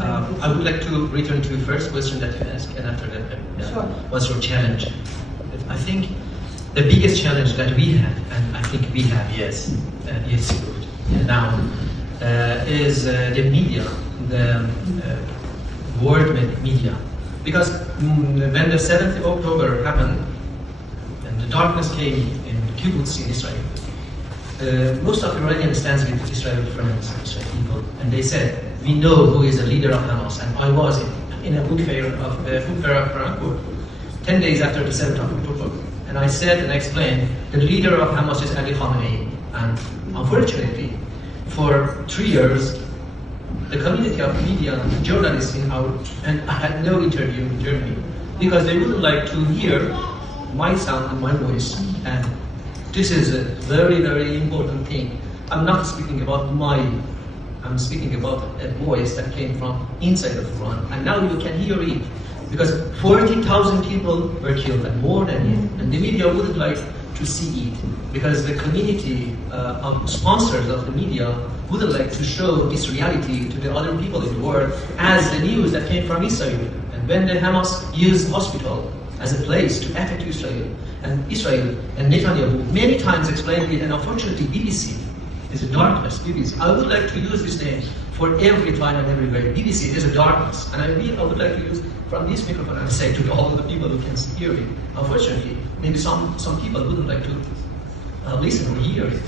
I would like to return to the first question that you asked, and after that, Sure. what's your challenge? I think the biggest challenge that we had, and I think we have, yes, good, now, is the media, the world media. Because when the 7th of October happened, and the darkness came in kibbutz in Israel, most of Iranians stands with Israeli friends, Israeli people, and they said, we know who is the leader of Hamas, and I was in a book fair of Frankfurt 10 days after the 7th of October. And I said and I explained, the leader of Hamas is Ali Khamenei. And unfortunately, for 3 years, the community of media, journalists in our, and I had no interview in Germany, because they wouldn't like to hear my sound and my voice. And this is a very, very important thing. I'm not speaking about I'm speaking about a voice that came from inside of Iran. And now you can hear it. Because 40,000 people were killed, and more than it. And the media wouldn't like to see it. Because the community of sponsors of the media wouldn't like to show this reality to the other people in the world as the news that came from Israel. And when the Hamas used hospital as a place to attack Israel and Netanyahu many times explained it, and unfortunately BBC is a darkness, BBC. I would like to use this name for every time and everywhere. BBC is a darkness, and I would like to use from this microphone and say to all the people who can hear it. Unfortunately, maybe some people wouldn't like to listen or hear it.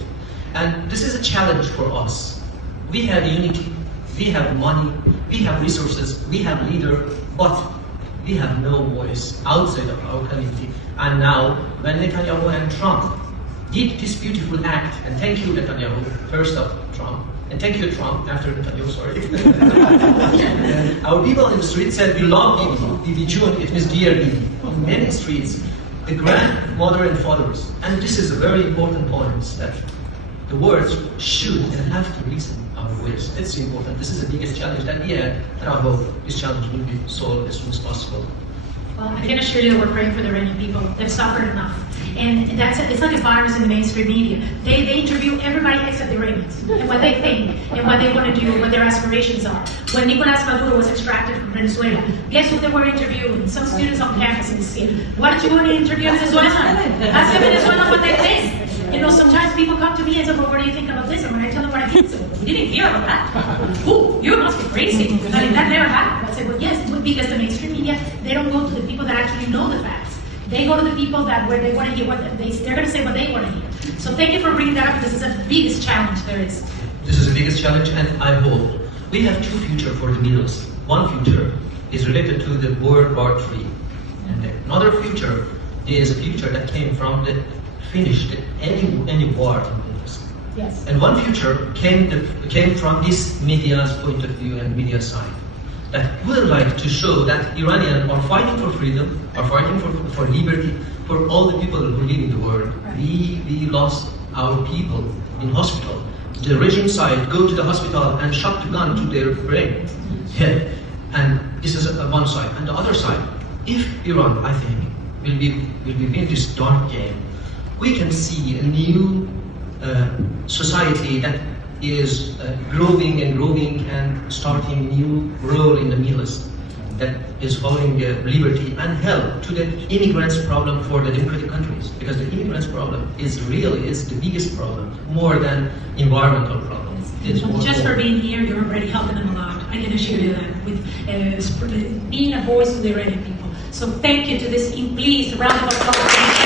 And this is a challenge for us. We have unity, we have money, we have resources, we have leader, but we have no voice outside of our community. And now, when Netanyahu and Trump did this beautiful act, and thank you Netanyahu, first of Trump, and thank you Trump, after Netanyahu, sorry. Our people in the street said, we love Bibi, Bibi June, it means dear Bibi. In many streets, the grandmother and fathers, and this is a very important point, that the words should and have to listen our voice. It's important. This is the biggest challenge that we have, and I hope this challenge will be solved as soon as possible. Well, I can assure you that we're praying for the Iranian people. They've suffered enough. And it's like a virus in the mainstream media. They interview everybody except the Iranians, and what they think, and what they want to do, what their aspirations are. When Nicolas Maduro was extracted from Venezuela, guess what they were interviewing? Some students on campus in the city. Why don't you want to interview Venezuelans? Ask Venezuela what they think. You know, sometimes people come to me and say, well, what do you think about this? And when I tell them what I think, they say, we didn't hear about that. Ooh, you must be crazy. I mean, that never happened. I say, well, yes, because the mainstream media, they don't go to the people that actually know the facts. They go to the people that where they want to hear what they're going to say what they want to hear. So thank you for bringing that up, because it's the biggest challenge there is. This is the biggest challenge, and I hope we have two futures for the Middle East. One future is related to the World War III, and another future is a future that came from the finished any war in the Middle East. Yes. And one future came from this media's point of view and media side, that would like to show that Iranians are fighting for freedom, are fighting for liberty, for all the people who live in the world. Right. We lost our people in hospital. The regime side go to the hospital and shot the gun to their brain. Yeah. And this is one side. And the other side, if Iran, I think, will be in this dark game, we can see a new society that is growing and starting new role in the Middle East, that is following liberty and help to the immigrants problem for the democratic countries, because the immigrants problem is the biggest problem, more than environmental problems. Just for being here, you're already helping them a lot. I can assure you that, with being a voice to the Iranian people. So thank you to this, please, a round of applause.